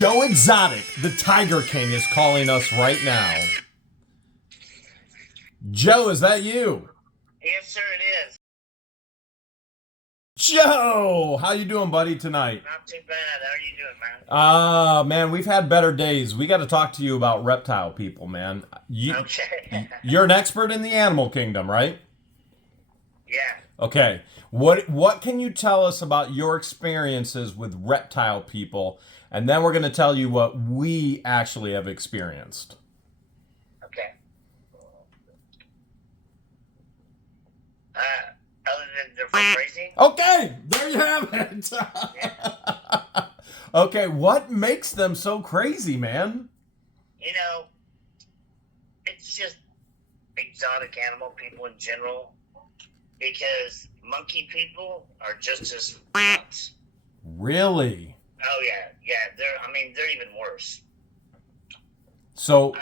Joe Exotic, the Tiger King, is calling us right now. Joe, is that you? Yes, sir, it is. Joe, how you doing, buddy, tonight? Not too bad. How are you doing, man? Man, we've had better days. We got to talk to you about reptile people, man. Okay. You're an expert in the animal kingdom, right? Yeah. Okay. What can you tell us about your experiences with reptile people? And then we're going to tell you what we actually have experienced. Okay. Other than they're crazy? Okay, there you have it. Yeah. Okay, what makes them so crazy, man? You know, it's just exotic animal people in general. Because monkey people are just as nuts. Really? Oh, yeah. They're even worse. So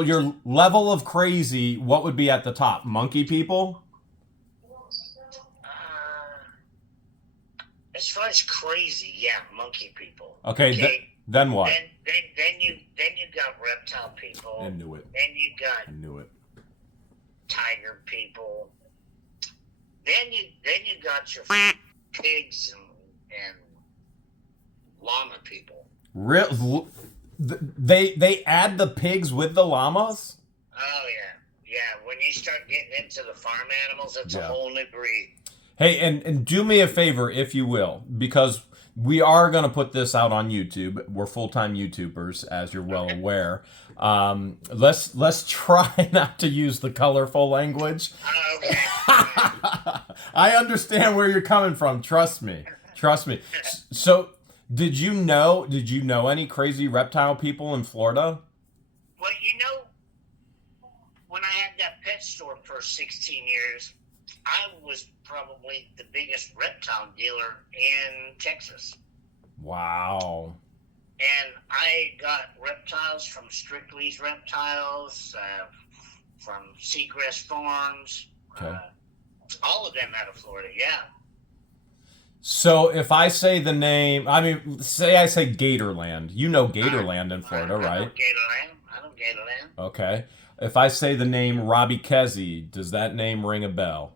your level of crazy, what would be at the top? Monkey people? As far as crazy, yeah, monkey people. Okay, then what? Then you got reptile people. I knew it. Then you got I knew it. tiger people. Then you got your pigs and llama people. They add the pigs with the llamas? Oh yeah. When you start getting into the farm animals, it's a whole new breed. Hey, and do me a favor, if you will, because we are going to put this out on YouTube. We're full-time YouTubers, as you're well aware. Let's try not to use the colorful language. Okay. I understand where you're coming from. Trust me. So, did you know any crazy reptile people in Florida? Well, when I had that pet store for 16 years, I was probably the biggest reptile dealer in Texas. Wow. And I got reptiles from Strictly's Reptiles, from Seagrass Farms, okay. All of them out of Florida, yeah. So if I say the name, say I say Gatorland. You know Gatorland in Florida, right? I know Gatorland. Okay. If I say the name Robbie Kesey, does that name ring a bell?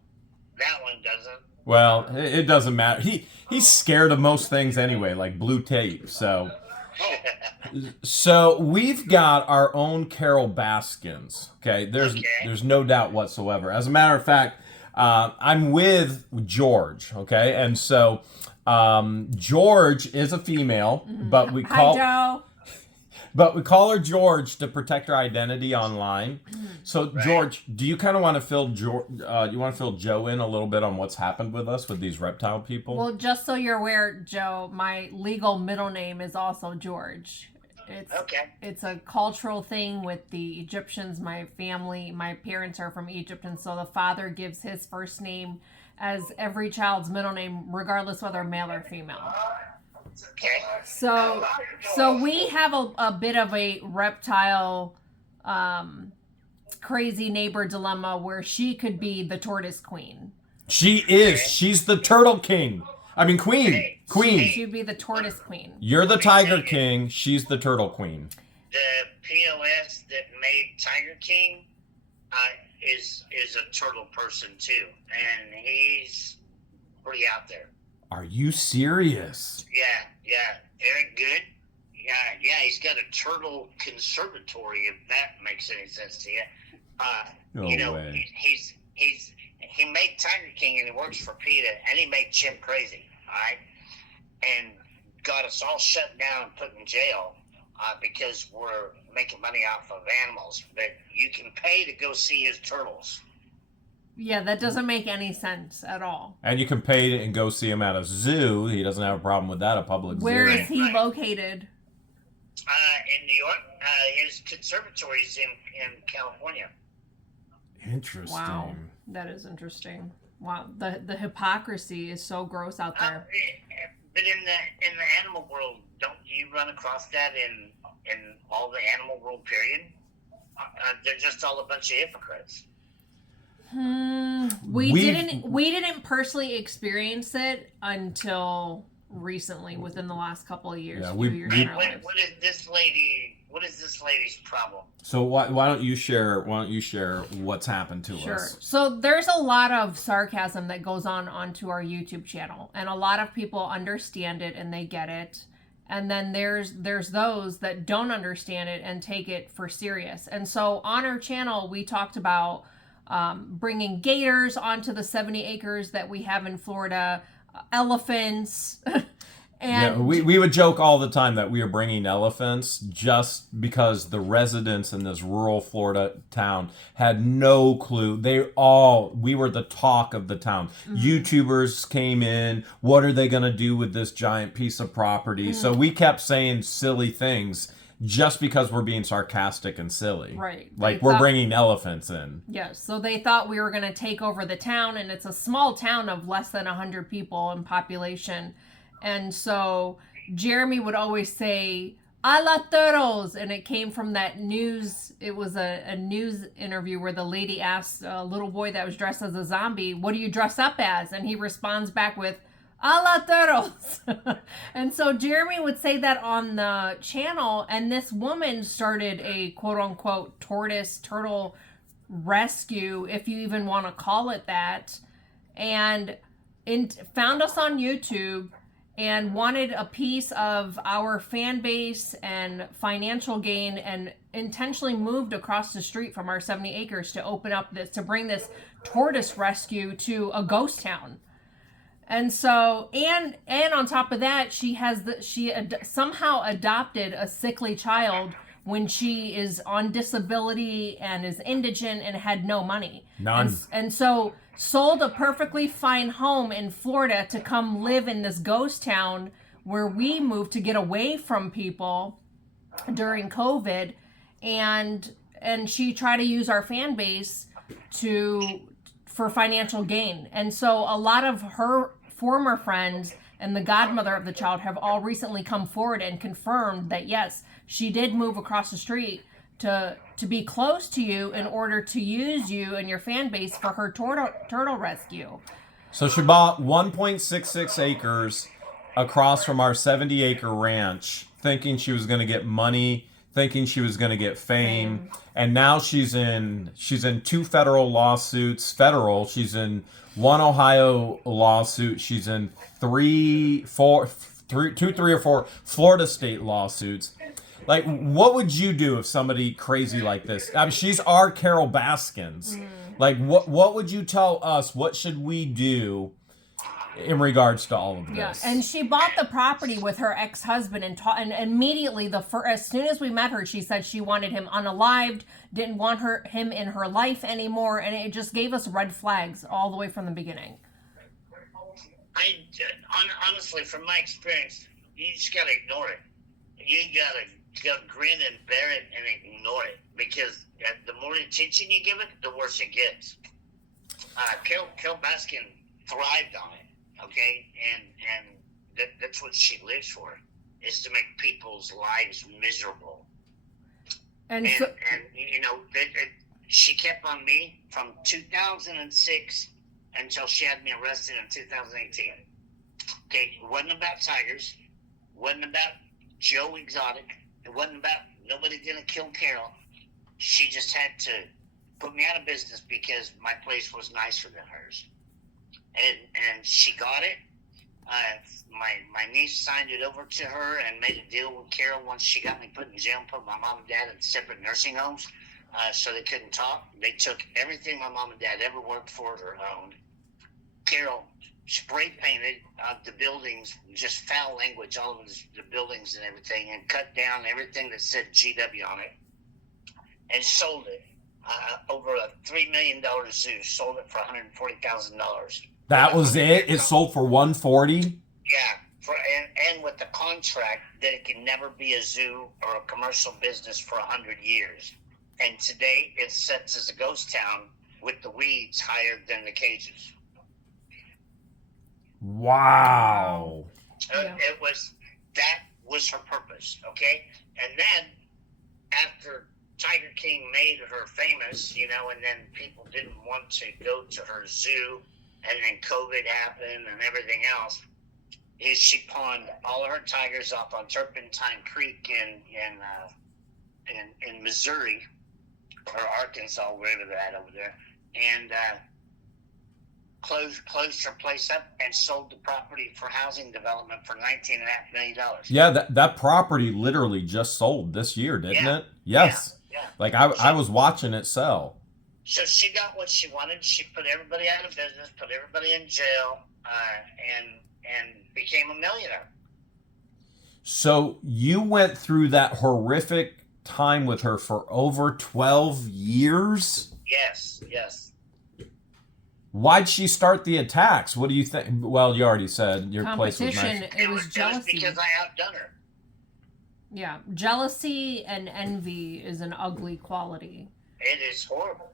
That one doesn't. Well, it doesn't matter. He's scared of most things anyway, like blue tape. So we've got our own Carol Baskins. Okay, there's no doubt whatsoever. As a matter of fact, I'm with George. Okay, and so George is a female, but we call. Hi, Joe. But we call her George to protect her identity online. So, right. George, do you kind of want to fill Joe in a little bit on what's happened with us with these reptile people? Well, just so you're aware, Joe, my legal middle name is also George. It's a cultural thing with the Egyptians. My parents are from Egypt, and so the father gives his first name as every child's middle name, regardless whether male or female. Okay. So we have a bit of a reptile crazy neighbor dilemma where she could be the tortoise queen. She is. She's the turtle king. Queen. Queen. She'd be the tortoise queen. You're the tiger king. She's the turtle queen. The POS that made Tiger King is a turtle person too, and he's pretty out there. Are you serious? Yeah. Eric Good. Yeah. He's got a turtle conservatory, if that makes any sense to you. No way. He made Tiger King, and he works for PETA, and he made Chimp Crazy, all right? And got us all shut down and put in jail because we're making money off of animals. But you can pay to go see his turtles. Yeah, that doesn't make any sense at all. And you can pay and go see him at a zoo. He doesn't have a problem with that, a public zoo. Where is he located? In New York. His conservatory is in California. Interesting. Wow, that is interesting. Wow, the hypocrisy is so gross out there. But in the animal world, don't you run across that in all the animal world? Period. They're just all a bunch of hypocrites. We didn't personally experience it until recently, within the last couple of years. Yeah, what is this lady's problem? So why don't you share what's happened to us? So there's a lot of sarcasm that goes onto our YouTube channel, and a lot of people understand it and they get it. And then there's those that don't understand it and take it for serious. And so on our channel, we talked about bringing gators onto the 70 acres that we have in Florida, elephants. And we would joke all the time that we are bringing elephants just because the residents in this rural Florida town had no clue. We were the talk of the town. Mm-hmm. YouTubers came in. What are they going to do with this giant piece of property? Mm-hmm. So we kept saying silly things just because we're being sarcastic and silly. Right. Like we're bringing elephants in. Yes. So they thought we were going to take over the town, and it's a small town of less than 100 people in population. And so Jeremy would always say, "A la toros," and it came from that news. It was a news interview where the lady asked a little boy that was dressed as a zombie, "What do you dress up as?" And he responds back with, "A la toros." And so Jeremy would say that on the channel, and this woman started a quote-unquote turtle rescue, if you even want to call it that, and found us on YouTube and wanted a piece of our fan base and financial gain, and intentionally moved across the street from our 70 acres to bring this tortoise rescue to a ghost town. And so, and on top of that, she somehow adopted a sickly child when she is on disability and is indigent and had no money. None. And so sold a perfectly fine home in Florida to come live in this ghost town where we moved to get away from people during COVID. And she tried to use our fan base for financial gain. And so a lot of her former friends and the godmother of the child have all recently come forward and confirmed that yes, she did move across the street to be close to you in order to use you and your fan base for her turtle rescue. So she bought 1.66 acres across from our 70-acre ranch, thinking she was going to get money, thinking she was going to get fame, and now she's in 2 federal lawsuits. She's in 1 Ohio lawsuit. She's in 3 or 4 Florida state lawsuits. Like, what would you do if somebody crazy like this? I mean, she's our Carol Baskins. Mm. Like, what would you tell us? What should we do in regards to all of this? Yeah, and she bought the property with her ex-husband, and immediately, as soon as we met her, she said she wanted him unalived, didn't want him in her life anymore, and it just gave us red flags all the way from the beginning. Honestly, from my experience, you just gotta ignore it. You gotta grin and bear it and ignore it, because the more attention you give it, the worse it gets. Carol Baskin thrived on it, okay, and that's what she lives for, is to make people's lives miserable. And you know, she kept on me from 2006 until she had me arrested in 2018. Okay, it wasn't about tigers, wasn't about Joe Exotic. It wasn't about nobody gonna kill Carol. She just had to put me out of business because my place was nicer than hers. And she got it. My niece signed it over to her and made a deal with Carol once she got me put in jail and put my mom and dad in separate nursing homes, so they couldn't talk. They took everything my mom and dad ever worked for or owned. Carol spray painted the buildings, just foul language all over the buildings and everything, and cut down everything that said GW on it, and sold it over a $3 million zoo. Sold it for $140,000. That was it. It sold for $140,000. Yeah, and with the contract that it can never be a zoo or a commercial business for 100 years. And today it sits as a ghost town with the weeds higher than the cages. Wow. That was her purpose, okay? And then after Tiger King made her famous, you know, and then people didn't want to go to her zoo, and then COVID happened and everything else, is she pawned all of her tigers off on Turpentine Creek in Missouri or Arkansas, wherever they're at over there, and closed her place up and sold the property for housing development for $19.5 million. Yeah, that property literally just sold this year, didn't it? Yes. Yeah. Like I was watching it sell. So she got what she wanted. She put everybody out of business, put everybody in jail, and became a millionaire. So you went through that horrific time with her for over 12 years? Yes. Why'd she start the attacks? What do you think? Well, you already said your place was nice. It was jealousy. Because I outdone her. Yeah, jealousy and envy is an ugly quality. It is horrible.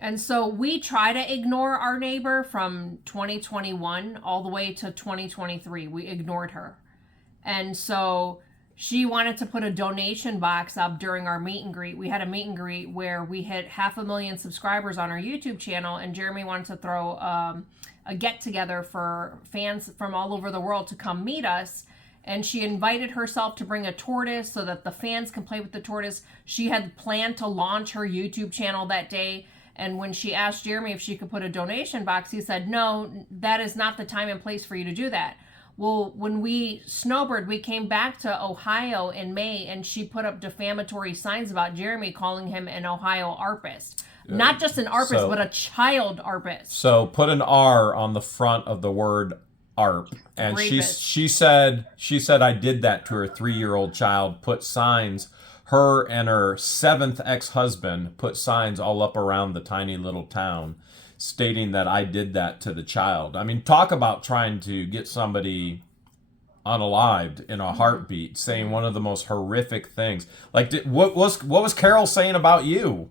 And so we try to ignore our neighbor from 2021 all the way to 2023. We ignored her. And so she wanted to put a donation box up during our meet and greet. We had a meet and greet where we hit 500,000 subscribers on our YouTube channel, and Jeremy wanted to throw a get together for fans from all over the world to come meet us. And she invited herself to bring a tortoise so that the fans can play with the tortoise. She had planned to launch her YouTube channel that day. And when she asked Jeremy if she could put a donation box, he said, no, that is not the time and place for you to do that. Well, when we snowbird, we came back to Ohio in May, and she put up defamatory signs about Jeremy, calling him an Ohio ARPist. Not just an ARPist, but a child ARPist. So put an R on the front of the word ARP. And she said I did that to her 3-year-old child, put signs. Her and her 7th ex-husband put signs all up around the tiny little town stating that I did that to the child. I mean, talk about trying to get somebody unalived in a heartbeat, saying one of the most horrific things. Like, what was Carol saying about you?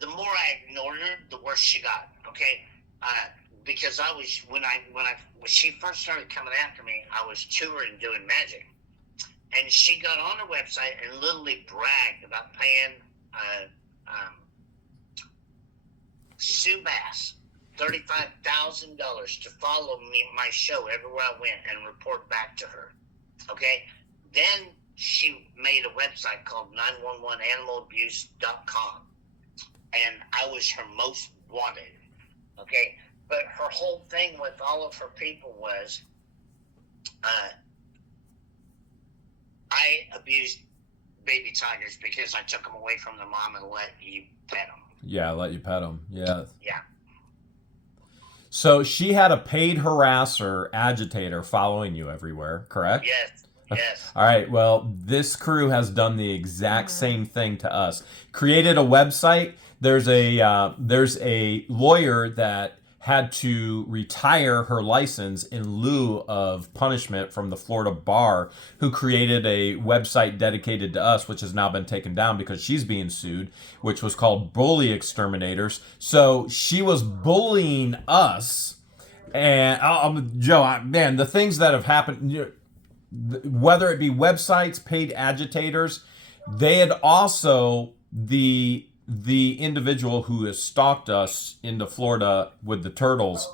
The more I ignored her, the worse she got. Okay, because I was when she first started coming after me, I was touring doing magic. And she got on her website and literally bragged about paying Sue Bass $35,000 to follow me, my show everywhere I went, and report back to her. Okay? Then she made a website called 911animalabuse.com. And I was her most wanted. Okay? But her whole thing with all of her people was I abused baby tigers because I took them away from their mom and let you pet them. Yeah, let you pet them. Yeah. Yeah. So she had a paid harasser, agitator following you everywhere, correct? Yes. All right. Well, this crew has done the exact same thing to us. Created a website. There's a lawyer that had to retire her license in lieu of punishment from the Florida bar, who created a website dedicated to us, which has now been taken down because she's being sued, which was called Bully Exterminators. So she was bullying us. And Joe, man, the things that have happened, whether it be websites, paid agitators, they had also the individual who has stalked us into Florida with the turtles.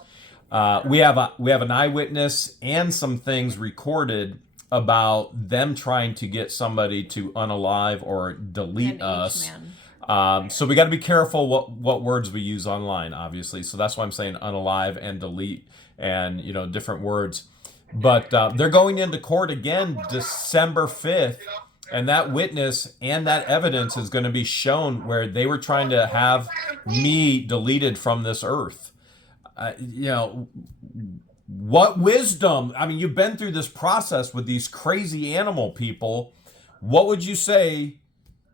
We have an eyewitness and some things recorded about them trying to get somebody to unalive or delete us. So we got to be careful what words we use online, obviously. So that's why I'm saying unalive and delete and different words. But they're going into court again December 5th. And that witness and that evidence is going to be shown where they were trying to have me deleted from this earth. What wisdom? I mean, you've been through this process with these crazy animal people. What would you say?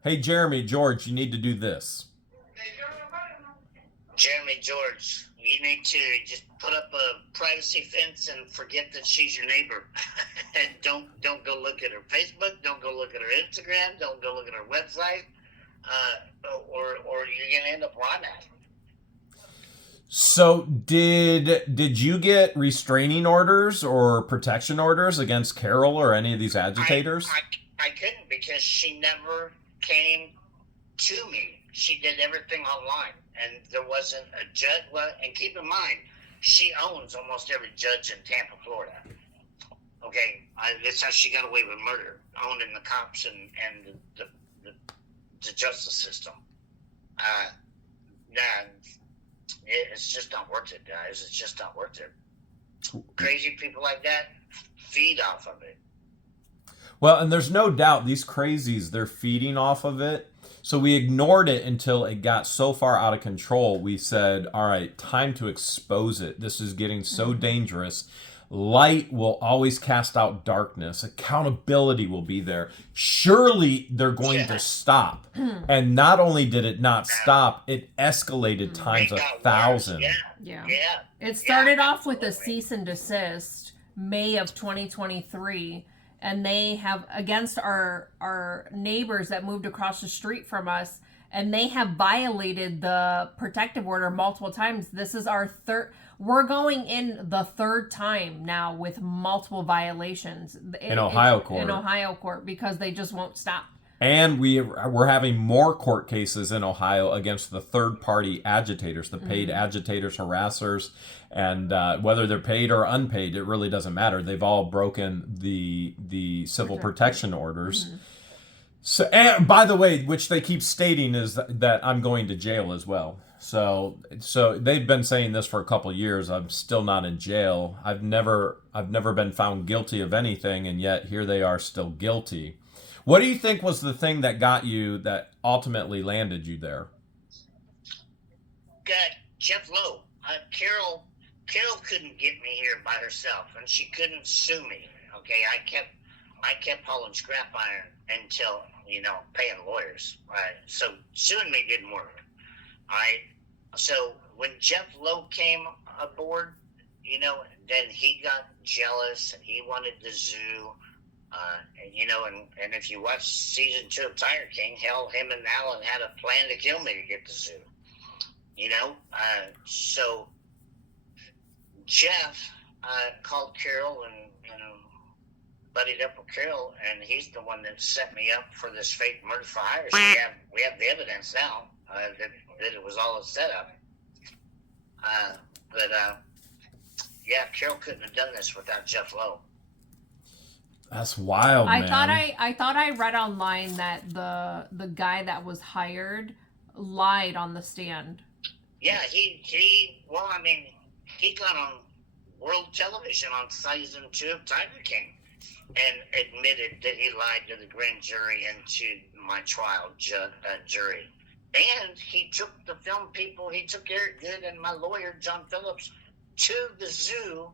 Hey, Jeremy, George, you need to do this. Jeremy, George, you need to just put up a privacy fence and forget that she's your neighbor. And don't go look at her Facebook. Don't go look at her Instagram. Don't go look at her website. Or you're gonna end up where I'm at. So did you get restraining orders or protection orders against Carol or any of these agitators? I couldn't, because she never came to me. She did everything online, and there wasn't a judge. Well, and keep in mind, she owns almost every judge in Tampa, Florida. Okay, that's how she got away with murder, owning the cops and the justice system. Nah, it's just not worth it, guys. It's just not worth it. Crazy people like that feed off of it. Well, and there's no doubt these crazies, they're feeding off of it. So we ignored it until it got so far out of control. We said, all right, time to expose it. This is getting so dangerous. Light will always cast out darkness. Accountability will be there. Surely they're going to stop. And not only did it not stop, it escalated times 1,000. Yeah. It started off with a cease and desist May of 2023. And they have, against our neighbors that moved across the street from us, and they have violated the protective order multiple times. This is our we're going in the third time now with multiple violations. In Ohio court. In Ohio court, because they just won't stop. And we're having more court cases in Ohio against the third-party agitators, the paid agitators, harassers, and whether they're paid or unpaid, it really doesn't matter. They've all broken the civil protection orders. So, and by the way, which they keep stating is that I'm going to jail as well. So they've been saying this for a couple of years. I'm still not in jail. I've never been found guilty of anything, and yet here they are still guilty. What do you think was the thing that got you, that ultimately landed you there? Got Jeff Lowe. Carol couldn't get me here by herself, and she couldn't sue me. Okay, I kept hauling scrap iron until paying lawyers. Right, so suing me didn't work. So when Jeff Lowe came aboard, then he got jealous and he wanted the zoo. And if you watch season 2 of Tiger King, hell, him and Alan had a plan to kill me to get the zoo. So Jeff called Carol and buddied up with Carol, and he's the one that set me up for this fake murder for hire. So we have the evidence now that it was all a setup. Carol couldn't have done this without Jeff Lowe. That's wild, man. I thought I read online that the guy that was hired lied on the stand. Yeah, he got on world television on season 2 of Tiger King and admitted that he lied to the grand jury and to my trial jury. And he took the film people, he took Eric Good and my lawyer, John Phillips, to the zoo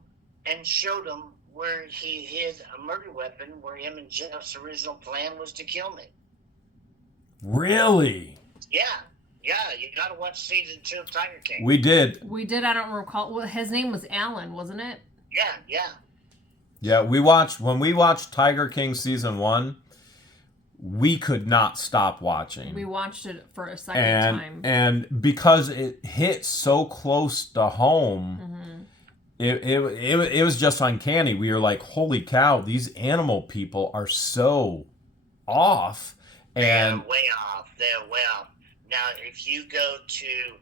and showed them where he hid a murder weapon, where him and Jeff's original plan was to kill me. Really? Yeah, you gotta watch season 2 of Tiger King. We did. I don't recall. Well, his name was Alan, wasn't it? Yeah. Yeah, when we watched Tiger King season 1, we could not stop watching. We watched it for a second time. And because it hit so close to home, it was just uncanny. We were like, holy cow, these animal people are so off. And They're way off. Now, if you go to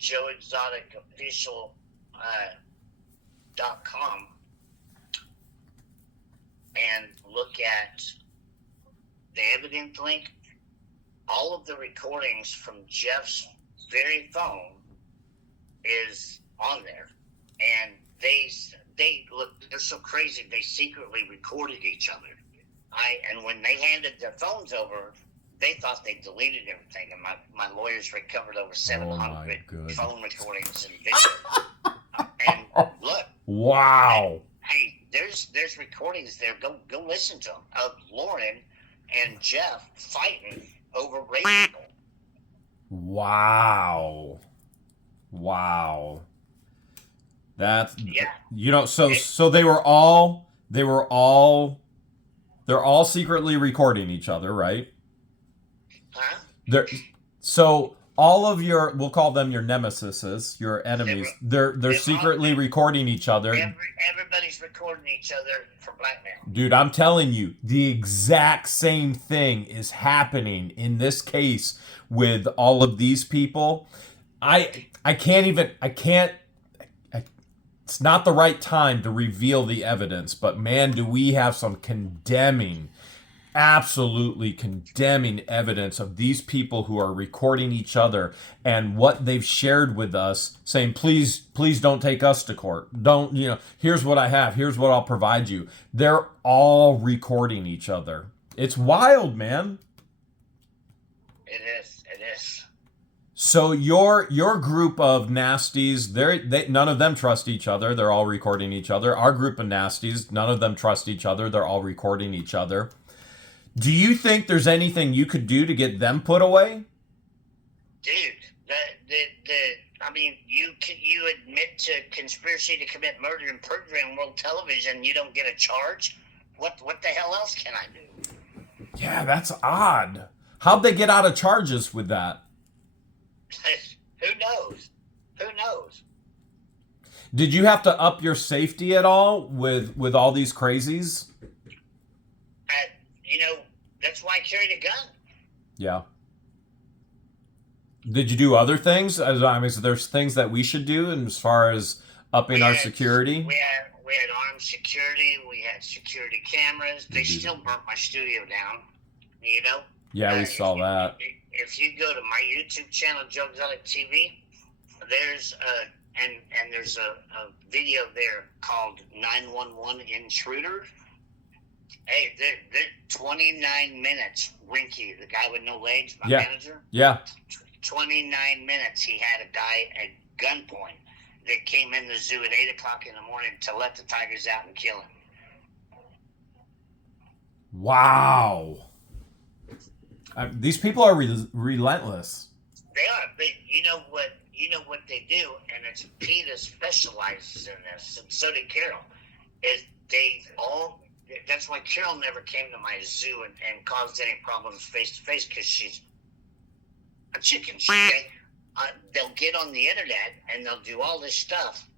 joeexoticofficial.com and look at the evidence link, all of the recordings from Jeff's very phone is on there. And they look, they're so crazy, they secretly recorded each other. And when they handed their phones over, they thought they deleted everything. And my lawyers recovered over 700 phone recordings and video. And look. Wow. Hey, there's recordings there. Go listen to them of Lauren and Jeff fighting over race people. Wow. That's so they're all secretly recording each other, right? Huh? So all of your, we'll call them your nemesises, your enemies, they're secretly recording each other. Everybody's recording each other for blackmail. Dude, I'm telling you, the exact same thing is happening in this case with all of these people. it's not the right time to reveal the evidence, but man, do we have some absolutely condemning evidence of these people who are recording each other and what they've shared with us, saying, please don't take us to court. Don't, here's what I have. Here's what I'll provide you. They're all recording each other. It's wild, man. It is. So your group of nasties, they none of them trust each other. They're all recording each other. Our group of nasties, none of them trust each other. They're all recording each other. Do you think there's anything you could do to get them put away? Dude, I mean, you admit to conspiracy to commit murder and perjury on world television, you don't get a charge? What the hell else can I do? Yeah, that's odd. How'd they get out of charges with that? Who knows? Did you have to up your safety at all with all these crazies? That's why I carried a gun. Yeah. Did you do other things? I mean, so there's things that we should do as far as upping our security? We had armed security. We had security cameras. They still burnt my studio down, Yeah, we saw that. If you go to my YouTube channel, Joe Exotic TV, there's there's a video there called 911 Intruder. Hey, they're 29 minutes. Rinky, the guy with no legs, my manager. Yeah. 29 minutes. He had a guy at gunpoint that came in the zoo at 8 o'clock in the morning to let the tigers out and kill him. Wow. These people are relentless. They are, but you know what they do, and it's PETA specializes in this, and so did Carol. That's why Carol never came to my zoo and caused any problems face to face, because she's a chicken. They'll get on the internet and they'll do all this stuff,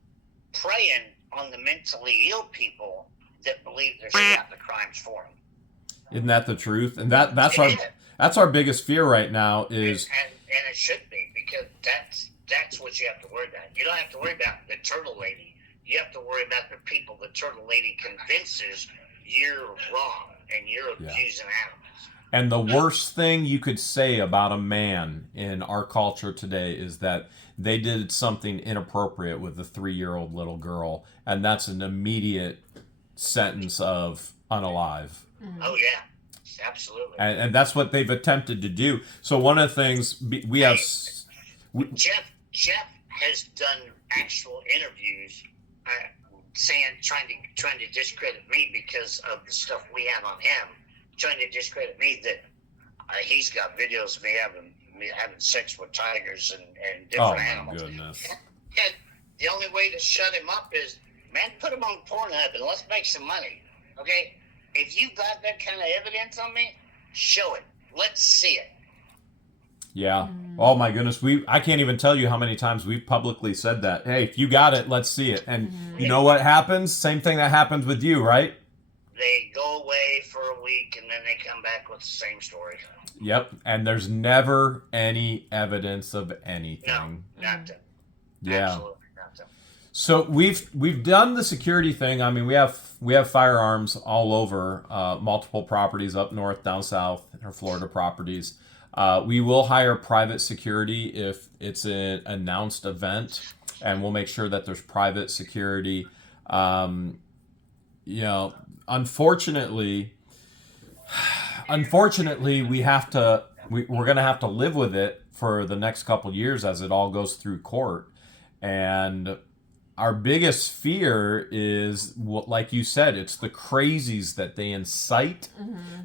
preying on the mentally ill people that believe they should have the crimes for them. Isn't that the truth? And that's our biggest fear right now is. And it should be, because that's what you have to worry about. You don't have to worry about the turtle lady. You have to worry about the people the turtle lady convinces you're wrong and you're abusing animals. And the worst thing you could say about a man in our culture today is that they did something inappropriate with a 3-year-old little girl, and that's an immediate sentence of unalive. Oh yeah, absolutely. And that's what they've attempted to do. So one of the things Jeff has done actual interviews, trying to discredit me because of the stuff we have on him, trying to discredit me that he's got videos of me having sex with tigers and different animals. Oh, my goodness. And the only way to shut him up is, man, put him on Pornhub and let's make some money, okay? If you got that kind of evidence on me, show it. Let's see it. Yeah. Oh my goodness. I can't even tell you how many times we've publicly said that. Hey, if you got it, let's see it. And you know what happens? Same thing that happens with you, right? They go away for a week and then they come back with the same story. Yep. And there's never any evidence of anything. No, nothing. Yeah. Absolutely nothing. So we've done the security thing. I mean, we have firearms all over, multiple properties up north, down south, our Florida properties. We will hire private security if it's an announced event, and we'll make sure that there's private security. Unfortunately, we're going to have to live with it for the next couple years as it all goes through court. And our biggest fear is, like you said, it's the crazies that they incite,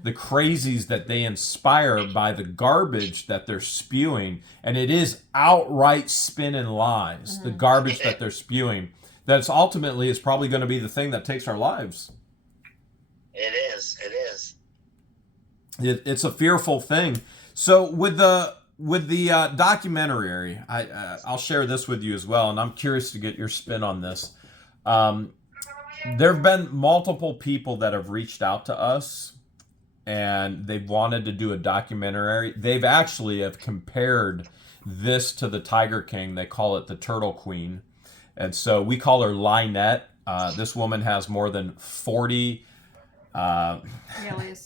the crazies that they inspire by the garbage that they're spewing. And it is outright spin and lies, the garbage that they're spewing. That's ultimately is probably going to be the thing that takes our lives. It is. It's a fearful thing. So with the documentary, I'll share this with you as well, and I'm curious to get your spin on this. There have been multiple people that have reached out to us, and they've wanted to do a documentary. They've actually have compared this to the Tiger King. They call it the Turtle Queen. And so we call her LIEnette. This woman has more than 40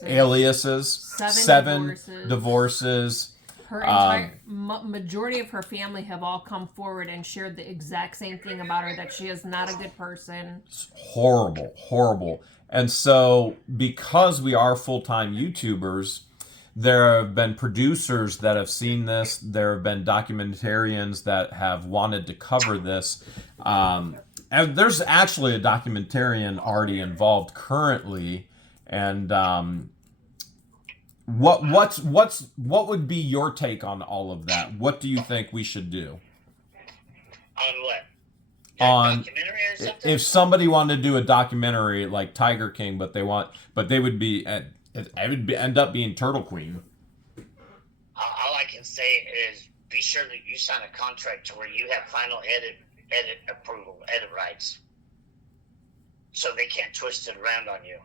aliases, seven divorces. Her entire majority of her family have all come forward and shared the exact same thing about her, that she is not a good person. It's horrible, horrible. And so because we are full-time YouTubers, there have been producers that have seen this. There have been documentarians that have wanted to cover this. And there's actually a documentarian already involved currently. And what would be your take on all of that? What do you think we should do? On what? On documentary or something? If somebody wanted to do a documentary like Tiger King, but they would be end up being Turtle Queen. All I can say is be sure that you sign a contract to where you have final edit approval, edit rights, so they can't twist it around on you.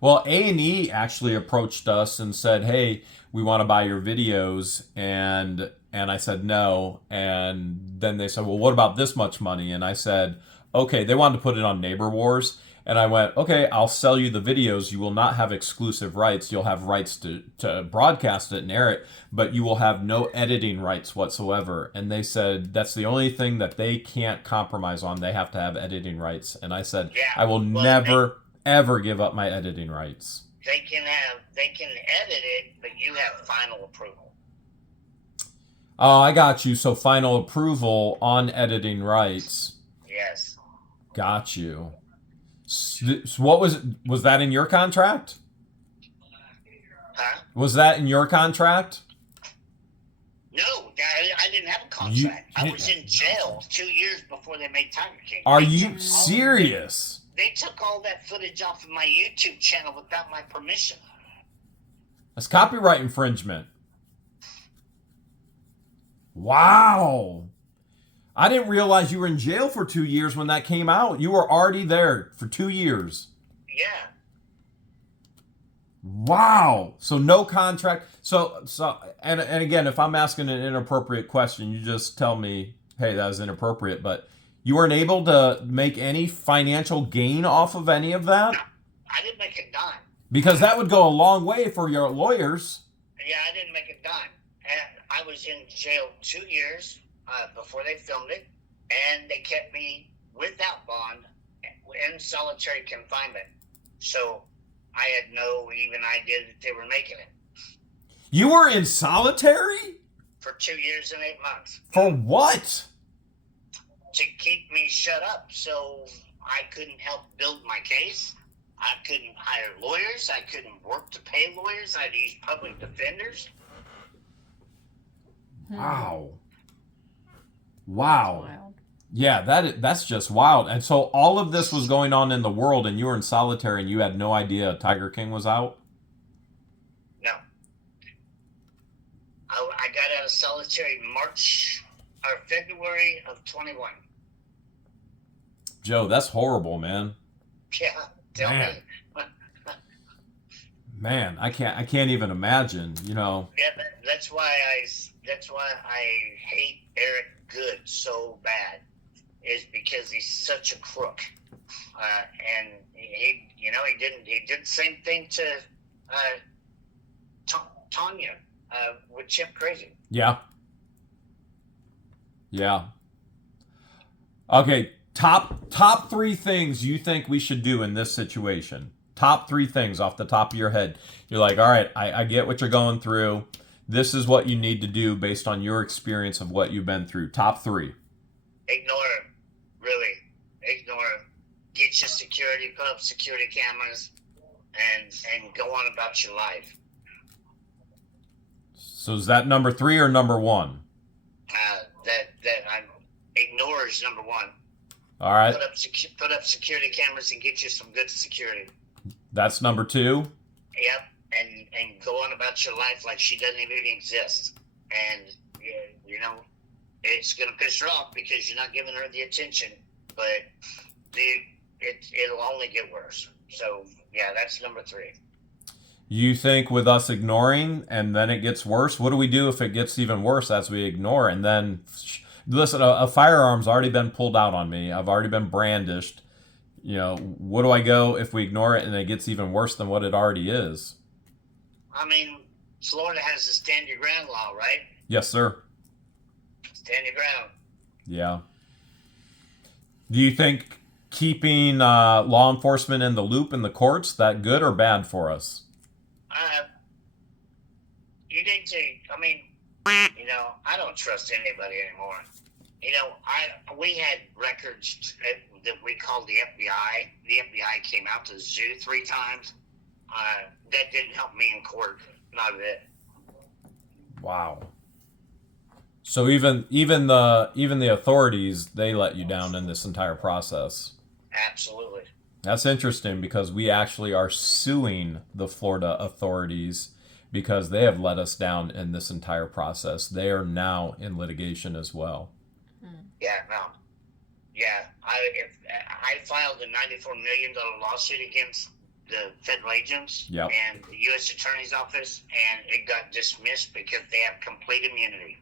Well, A&E actually approached us and said, "Hey, we want to buy your videos," and I said no, and then they said, "Well, what about this much money?" And I said, "Okay." They wanted to put it on Neighbor Wars, and I went, "Okay, I'll sell you the videos. You will not have exclusive rights. You'll have rights to broadcast it and air it, but you will have no editing rights whatsoever." And they said that's the only thing that they can't compromise on. They have to have editing rights. And I said, yeah, I will never ever give up my editing rights. They can edit it, but you have final approval. Oh, I got you. So final approval on editing rights. Yes. Got you. So what was that in your contract? Huh? Was that in your contract? No, I didn't have a contract. I was in jail 2 years before they made Tiger King. Are you serious? They took all that footage off of my YouTube channel without my permission. That's copyright infringement. Wow. I didn't realize you were in jail for 2 years when that came out. You were already there for 2 years. Yeah. Wow. So no contract. So and again, if I'm asking an inappropriate question, you just tell me, hey, that was inappropriate. But you weren't able to make any financial gain off of any of that? No, I didn't make a dime. Because that would go a long way for your lawyers. Yeah, I didn't make a dime. And I was in jail 2 years before they filmed it, and they kept me without bond in solitary confinement. So I had no even idea that they were making it. You were in solitary? For 2 years and 8 months. For what? To keep me shut up so I couldn't help build my case. I couldn't hire lawyers. I couldn't work to pay lawyers. I had to use public defenders. Wow. Wow. Yeah, that's just wild. And so all of this was going on in the world, and you were in solitary, and you had no idea Tiger King was out? No. I got out of solitary February of 21. Joe, that's horrible, man. Yeah, tell me. Man, I can't even imagine, you know. Yeah, that's why I hate Eric Good so bad, is because he's such a crook. And he did the same thing to Tanya with Chip Crazy. Yeah. Yeah. Okay, top 3 things you think we should do in this situation. Top 3 things off the top of your head. You're like, all right, I get what you're going through. This is what you need to do based on your experience of what you've been through. Top 3. Ignore him. Really. Ignore him. Get your security, put up security cameras, and go on about your life. So is that number 3 or number 1? Ignore is number 1. All right. Put up security cameras and get you some good security. That's number 2. Yep, and go on about your life like she doesn't even exist. And it's gonna piss her off because you're not giving her the attention. But it'll only get worse. So yeah, that's number 3. You think with us ignoring and then it gets worse? What do we do if it gets even worse as we ignore? And then Listen, a firearm's already been pulled out on me. I've already been brandished. You know, what do I go if we ignore it and it gets even worse than what it already is? I mean, Florida has the stand your ground law, right? Yes, sir. Stand your ground. Yeah. Do you think keeping law enforcement in the loop in the courts that good or bad for us? You need to. I mean, you know, I don't trust anybody anymore. You know, we had records that we called the FBI. The FBI came out to the zoo 3 times. That didn't help me in court. Not a bit. Wow. So even the authorities, they let you down in this entire process. Absolutely. That's interesting because we actually are suing the Florida authorities because they have let us down in this entire process. They are now in litigation as well. Yeah, no. Yeah, I filed a $94 million lawsuit against the federal agents and the U.S. Attorney's Office, and it got dismissed because they have complete immunity.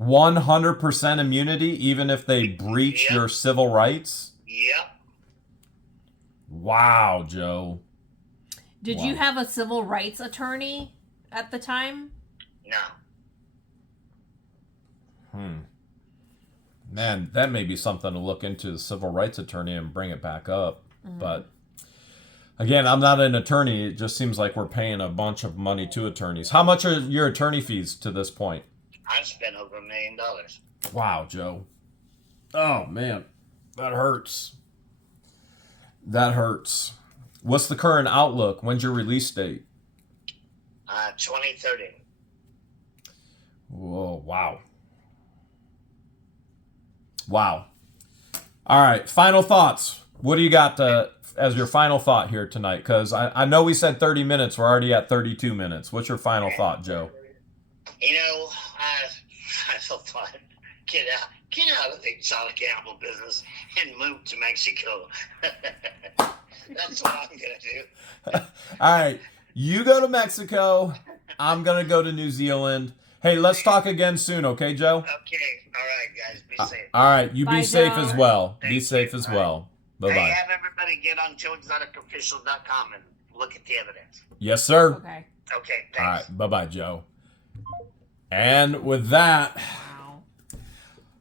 100% immunity, even if they breach your civil rights? Yep. Wow, Joe. Did you have a civil rights attorney at the time? No. Man, that may be something to look into, the civil rights attorney, and bring it back up. But again, I'm not an attorney. It just seems like we're paying a bunch of money to attorneys. How much are your attorney fees to this point? I've spent over $1 million. Wow, Joe. Oh, man. That hurts. That hurts. What's the current outlook? When's your release date? 2030. Whoa, wow. Wow. All right, final thoughts. What do you got as your final thought here tonight? Because I know we said 30 minutes. We're already at 32 minutes. What's your final thought, Joe? You know, final thought, get out of the exotic animal business and move to Mexico. That's what I'm going to do. All right, you go to Mexico. I'm going to go to New Zealand. Hey, let's talk again soon, okay, Joe? Okay. All right, guys. Be safe. All right. You Bye, be safe Joe. as well. Thank Be safe you. as Bye. well. Bye-bye. Hey, have everybody get on joeexoticofficial.com and look at the evidence. Yes, sir. Okay. Okay, thanks. All right. Bye-bye, Joe. And with that,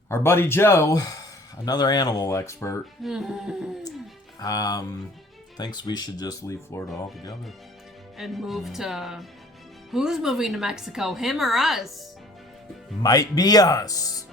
our buddy Joe, another animal expert, thinks we should just leave Florida altogether. And move to... Who's moving to Mexico? Him or us? Might be us.